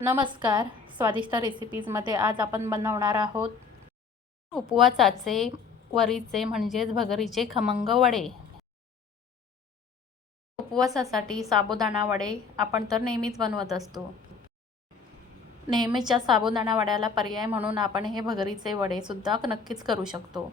नमस्कार. स्वादिष्ट रेसिपीजमध्ये आज आपण बनवणार आहोत उपवासाचे वरीचे म्हणजेच भगरीचे खमंग वडे. उपवासासाठी साबुदाणा वडे आपण तर नेहमीच बनवत असतो. नेहमीच्या साबुदाणा वड्याला पर्याय म्हणून आपण हे भगरीचे वडे सुद्धा नक्कीच करू शकतो.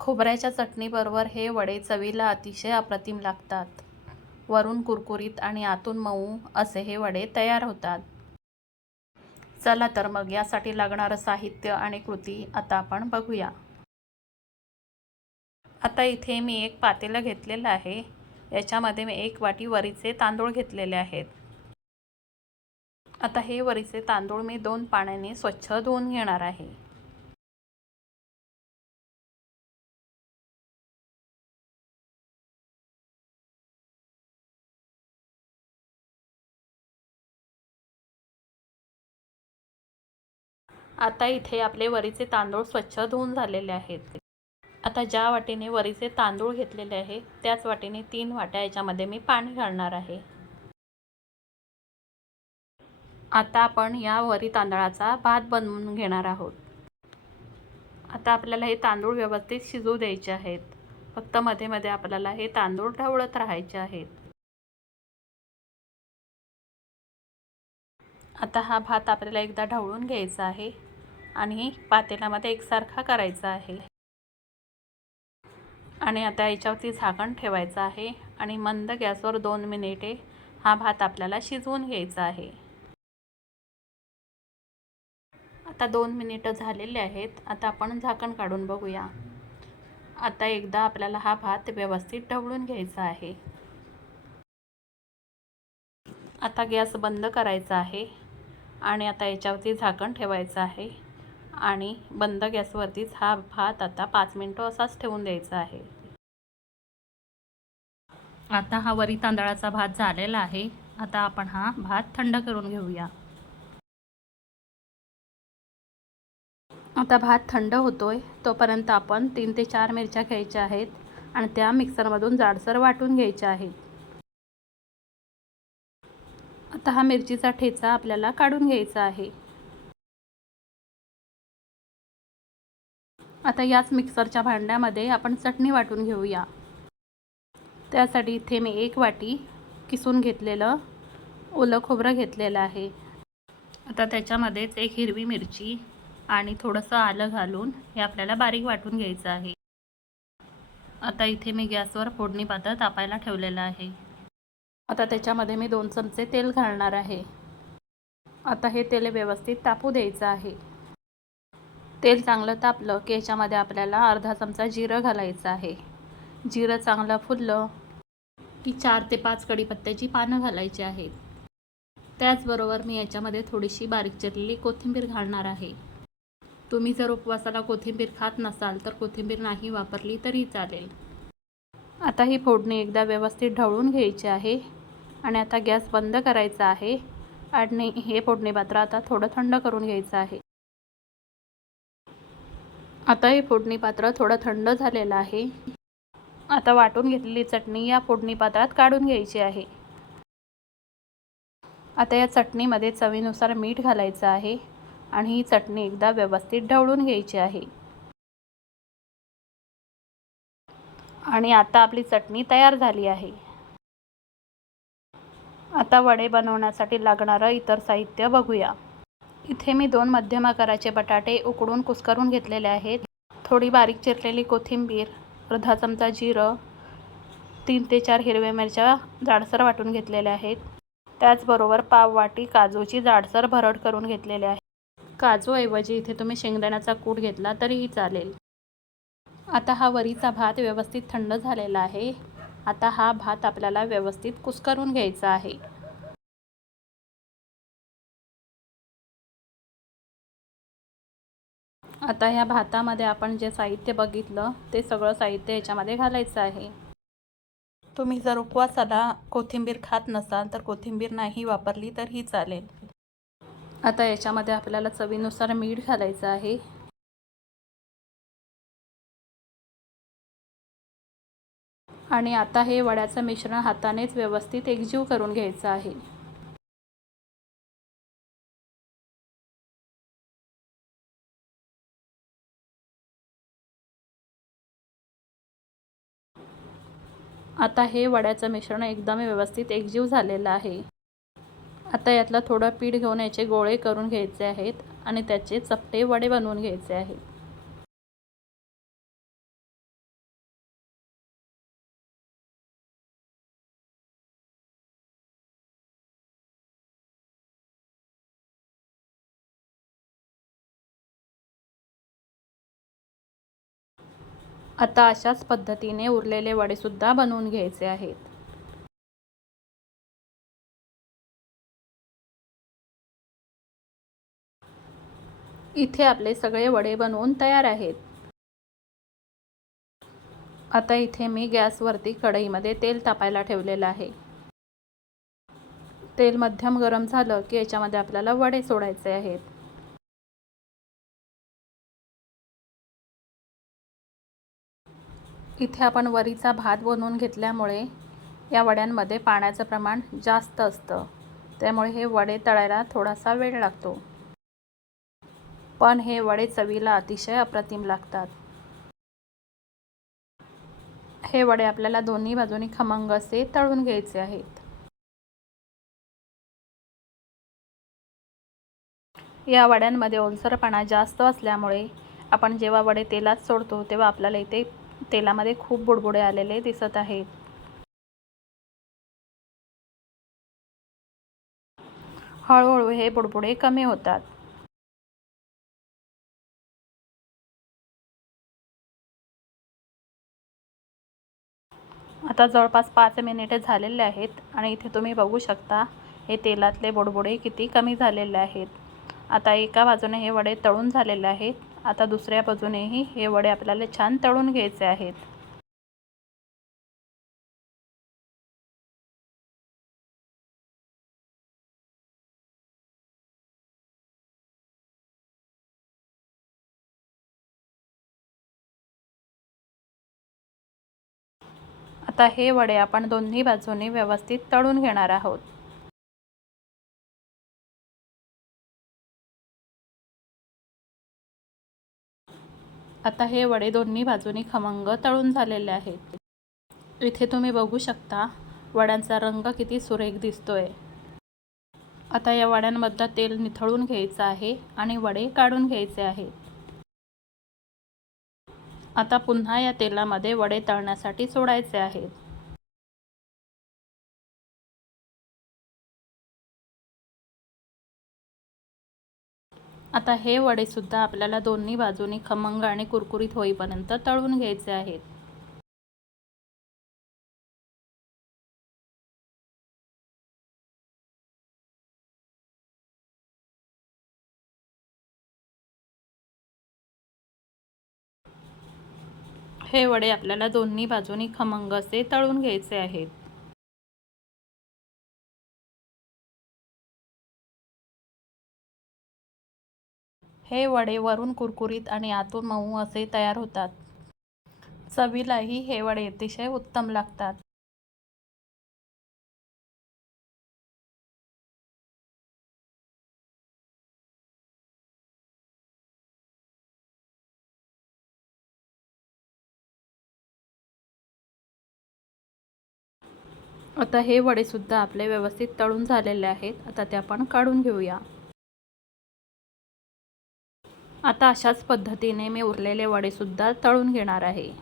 खोबऱ्याच्या चटणीबरोबर हे वडे चवीला अतिशय अप्रतिम लागतात. वरून कुरकुरीत आणि आतून मऊ असे हे वडे तयार होतात. चला तर मग यासाठी लागणारं साहित्य आणि कृती आता आपण बघूया. आता इथे मी एक पातेलं घेतलेलं आहे. याच्यामध्ये मी 1 वाटी वरीचे तांदूळ घेतलेले आहेत. आता हे वरीचे तांदूळ मी 2 पाण्याने स्वच्छ धुवून घेणार आहे. आता इथे आपले वरीचे तांदूळ स्वच्छ धुवून झालेले आहेत. आता ज्या वाटीने वरीचे तांदूळ घेतलेले आहे त्याच वाटीने 3 वाट्या याच्यामध्ये मी पाणी घालणार आहे. आता आपण या वरी तांदळाचा भात बनवून घेणार आहोत. आता आपल्याला हे तांदूळ व्यवस्थित शिजू द्यायचे आहेत. फक्त मध्ये मध्ये आपल्याला हे तांदूळ ढवळत राहायचे आहेत. आता हा भात आपल्याला एकदा ढवळून घ्यायचा आहे आणि पातेल्यामध्ये एकसारखा करायचा आहे. आणि आता याच्यावरती झाकण ठेवायचं आहे आणि मंद गॅसवर 2 मिनिटे हा भात आपल्याला शिजवून घ्यायचा आहे. आता 2 मिनिटं झालेले आहेत. आता आपण झाकण काढून बघूया. आता एकदा आपल्याला हा भात व्यवस्थित ढवळून घ्यायचा आहे. आता गॅस बंद करायचा आहे आणि आता याच्यावरती झाकण ठेवायचं आहे आणि बंद गॅसवरतीच हा भात आता 5 मिनिटं असाच ठेवून द्यायचा आहे. आता हा वरी तांदळाचा भात झालेला आहे. आता आपण हा भात थंड करून घेऊया. आता भात थंड होतोय तोपर्यंत आपण 3 ते 4 मिरच्या घ्यायच्या आहेत आणि त्या मिक्सरमधून जाडसर वाटून घ्यायच्या आहेत. आता हा मिरचीचा ठेचा आपल्याला काढून घ्यायचा आहे. आता याच मिक्सरच्या भांड्यामध्ये आपण चटणी वाटून घेऊया. त्यासाठी इथे मी 1 वाटी किसून घेतलेलं ओलं खोबरं घेतलेलं आहे. आता त्याच्यामध्येच 1 हिरवी मिरची आणि थोडंसं आलं घालून हे आपल्याला बारीक वाटून घ्यायचं आहे. आता इथे मी गॅसवर फोडणी पात्र तापायला ठेवलेलं आहे. आता त्याच्यामध्ये मी 2 चमचे तेल घालणार आहे. आता हे तेल व्यवस्थित तापू द्यायचं आहे. तेल चांगलं तापलं की याच्यामध्ये आपल्याला अर्धा चमचा जिरं घालायचं आहे. जिरं चांगलं फुललं की 4 ते 5 कढीपत्त्याची पानं घालायची आहेत. त्याचबरोबर मी याच्यामध्ये थोडीशी बारीक चिरलेली कोथिंबीर घालणार आहे. तुम्ही जर उपवासाला कोथिंबीर खात नसाल तर कोथिंबीर नाही वापरली तरी चालेल. आता ही फोडणी एकदा व्यवस्थित ढवळून घ्यायची आहे आणि आता गॅस बंद करायचा आहे आणि हे फोडणी पात्र आता थोडं थंड करून घ्यायचं आहे. आता हे फोडणी पात्र थोडं थंड झालेलं आहे. आता वाटून घेतलेली चटणी या फोडणी पात्रात काढून घ्यायची आहे. आता या चटणीमध्ये चवीनुसार मीठ घालायचं आहे आणि ही चटणी एकदा व्यवस्थित ढवळून घ्यायची आहे. आणि आता आपली चटणी तयार झाली आहे. आता वडे बनवण्यासाठी लागणारं इतर साहित्य बघूया. इथे मी 2 मध्यम आकाराचे बटाटे उकडून कुस्करून घेतलेले आहेत. थोडी बारीक चिरलेली कोथिंबीर, अर्धा चमचा जिरं, 3 ते 4 हिरव्या मिरच्या जाडसर वाटून घेतलेल्या आहेत. त्याचबरोबर पाव वाटी काजूची जाडसर भरड करून घेतलेले आहे. काजूऐवजी इथे तुम्ही शेंगदाण्याचा कूट घेतला तरीही चालेल. आता हा वरीचा भात व्यवस्थित थंड झालेला आहे. आता हा भात आपल्याला व्यवस्थित कुस्करून घ्यायचा आहे. आता ह्या भातामध्ये आपण जे साहित्य बघितलं ते सगळं साहित्य याच्यामध्ये घालायचं आहे. तुम्ही जर उपवासाला कोथिंबीर खात नसाल तर कोथिंबीर नाही वापरली तरीही चालेल. आता याच्यामध्ये आपल्याला चवीनुसार मीठ घालायचं आहे. आणि आता हे वड्याचं मिश्रण हातानेच व्यवस्थित एकजीव करून घ्यायचं आहे. आता हे वड्याचं मिश्रण एकदम व्यवस्थित एकजीव झालेलं आहे। आता यातलं थोडं पीठ घेऊन याचे गोळे करून घ्यायचे आहेत आणि त्याचे चपटे वडे बनवून घ्यायचे आहेत। आता अशाच पद्धतीने उरलेले वडे सुद्धा बनवून घ्यायचे आहेत। इथे आपले सगळे वडे बनवून तयार आहेत। आता इथे मी गॅसवरती कढईमध्ये तेल तापायला ठेवलेलं आहे। तेल मध्यम गरम झालं की याच्यामध्ये आपल्याला वडे सोडायचे आहेत। इथे आपण वरीचा भात बनवून घेतल्यामुळे या वड्यांमध्ये पाण्याचं प्रमाण जास्त असतं, त्यामुळे हे वडे तळायला थोडासा वेळ लागतो, पण हे वडे चवीला अतिशय अप्रतिम लागतात। हे वडे आपल्याला दोन्ही बाजूनी खमंग असे तळून घ्यायचे आहेत। या वड्यांमध्ये ओलसरपणा जास्त असल्यामुळे आपण जेव्हा वडे तेलात सोडतो तेव्हा आपल्याला इथे तेलामध्ये खूप बुडबुडे आलेले दिसत आहेत। हळूहळू हे बुडबुडे कमी होतात। आता जवळपास 5 मिनिटे झालेले आहेत आणि इथे तुम्ही बघू शकता हे तेलातले बुडबुडे किती कमी झालेले आहेत। आता एका बाजूने हे वडे तळून झालेले आहेत, आता दुसऱ्या बाजूनेही हे वडे आपल्याला छान तळून घ्यायचे आहेत। आता हे वडे आपण दोन्ही बाजूने व्यवस्थित तळून घेणार आहोत। आता हे वडे दोन्ही बाजूनी खमंग तळून झालेले आहेत। इथे तुम्ही बघू शकता वड्यांचा रंग किती सुरेख दिसतोय। आता या वड्यांमधलं तेल निथळून घ्यायचं आहे आणि वडे काढून घ्यायचे आहेत। आता पुन्हा या तेलामध्ये वडे तळण्यासाठी सोडायचे आहेत। आता हे वडे सुद्धा आपल्याला दोन्ही बाजूनी खमंग आणि कुरकुरीत होईपर्यंत तळून घ्यायचे आहेत। हे वडे आपल्याला दोन्ही बाजूनी खमंग असे तळून घ्यायचे आहेत। हे वडे वरून कुरकुरीत आणि आतून मऊ असे तयार होतात। चवीलाही हे वडे अतिशय उत्तम लागतात। आता हे वडे सुद्धा आपले व्यवस्थित तळून झालेले आहेत। आता ते आपण काढून घेऊया। आता अशाच पद्धतीने मी उरलेले वडे सुद्धा तळून घेणार आहे।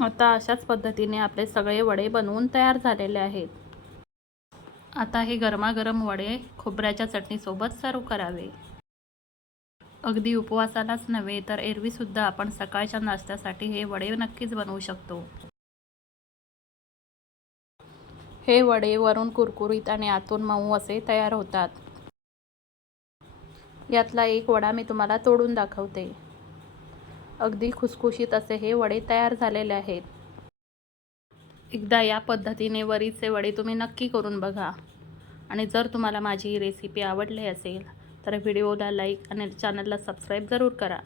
आता अशाच पद्धतीने आपले सगळे वडे बनवून तयार झालेले आहेत। आता हे गरमागरम वडे खोबऱ्याच्या चटणीसोबत सर्व करावे। अगदी उपवासालाच नव्हे तर एरवी सुद्धा आपण सकाळच्या नाश्त्यासाठी हे वडे नक्कीच बनवू शकतो। हे वडे वरून कुरकुरीत आणि आतून मऊ असे तयार होतात। यातला एक वडा मी तुम्हाला तोडून दाखवते। अगदी खुसखुशीत असे हे वडे तयार झालेले आहेत। एकदा या पद्धतीने वरीचे वडे तुम्ही नक्की करून बघा आणि जर तुम्हाला माझी रेसिपी आवडली असेल तर व्हिडिओला लाईक आणि चॅनलला सबस्क्राईब जरूर करा।